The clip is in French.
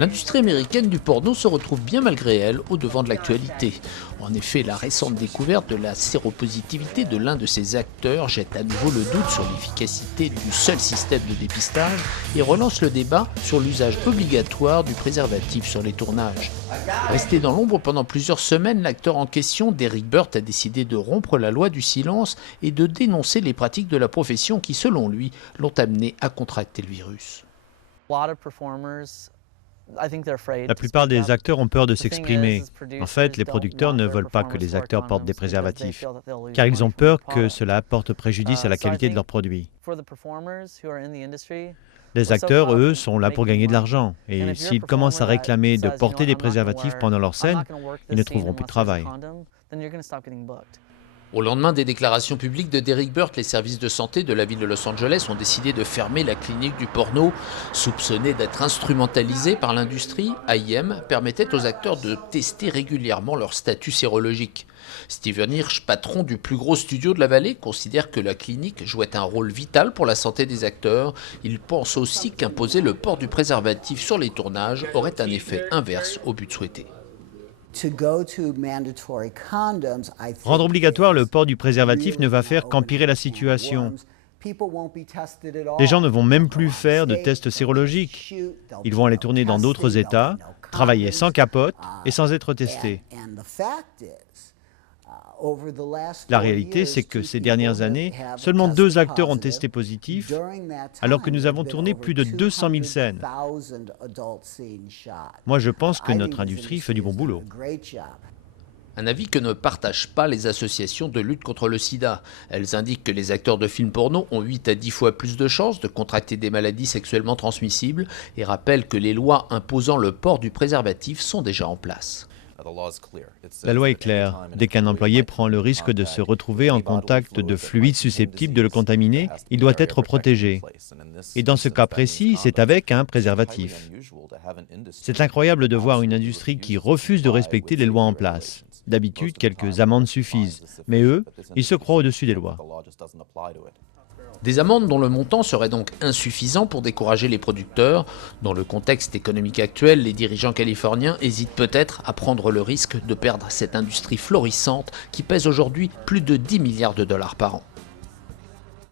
L'industrie américaine du porno se retrouve bien malgré elle au devant de l'actualité. En effet, la récente découverte de la séropositivité de l'un de ses acteurs jette à nouveau le doute sur l'efficacité du seul système de dépistage et relance le débat sur l'usage obligatoire du préservatif sur les tournages. Resté dans l'ombre pendant plusieurs semaines, l'acteur en question, Derek Burt, a décidé de rompre la loi du silence et de dénoncer les pratiques de la profession qui, selon lui, l'ont amené à contracter le virus. La plupart des acteurs ont peur de s'exprimer. En fait, les producteurs ne veulent pas que les acteurs portent des préservatifs, car ils ont peur que cela apporte préjudice à la qualité de leurs produits. Les acteurs, eux, sont là pour gagner de l'argent, et s'ils commencent à réclamer de porter des préservatifs pendant leur scène, ils ne trouveront plus de travail. Au lendemain des déclarations publiques de Derek Burt, les services de santé de la ville de Los Angeles ont décidé de fermer la clinique du porno. Soupçonnée d'être instrumentalisée par l'industrie, AIM permettait aux acteurs de tester régulièrement leur statut sérologique. Steven Hirsch, patron du plus gros studio de la vallée, considère que la clinique jouait un rôle vital pour la santé des acteurs. Il pense aussi qu'imposer le port du préservatif sur les tournages aurait un effet inverse au but souhaité. Rendre obligatoire le port du préservatif ne va faire qu'empirer la situation. Les gens ne vont même plus faire de tests sérologiques. Ils vont aller tourner dans d'autres États, travailler sans capote et sans être testés. La réalité, c'est que ces dernières années, seulement 2 acteurs ont testé positif, alors que nous avons tourné plus de 200 000 scènes. Moi, je pense que notre industrie fait du bon boulot. Un avis que ne partagent pas les associations de lutte contre le sida. Elles indiquent que les acteurs de films porno ont 8 à 10 fois plus de chances de contracter des maladies sexuellement transmissibles et rappellent que les lois imposant le port du préservatif sont déjà en place. La loi est claire. Dès qu'un employé prend le risque de se retrouver en contact de fluides susceptibles de le contaminer, il doit être protégé. Et dans ce cas précis, c'est avec un préservatif. C'est incroyable de voir une industrie qui refuse de respecter les lois en place. D'habitude, quelques amendes suffisent, mais eux, ils se croient au-dessus des lois. Des amendes dont le montant serait donc insuffisant pour décourager les producteurs. Dans le contexte économique actuel, les dirigeants californiens hésitent peut-être à prendre le risque de perdre cette industrie florissante qui pèse aujourd'hui plus de 10 milliards de dollars par an.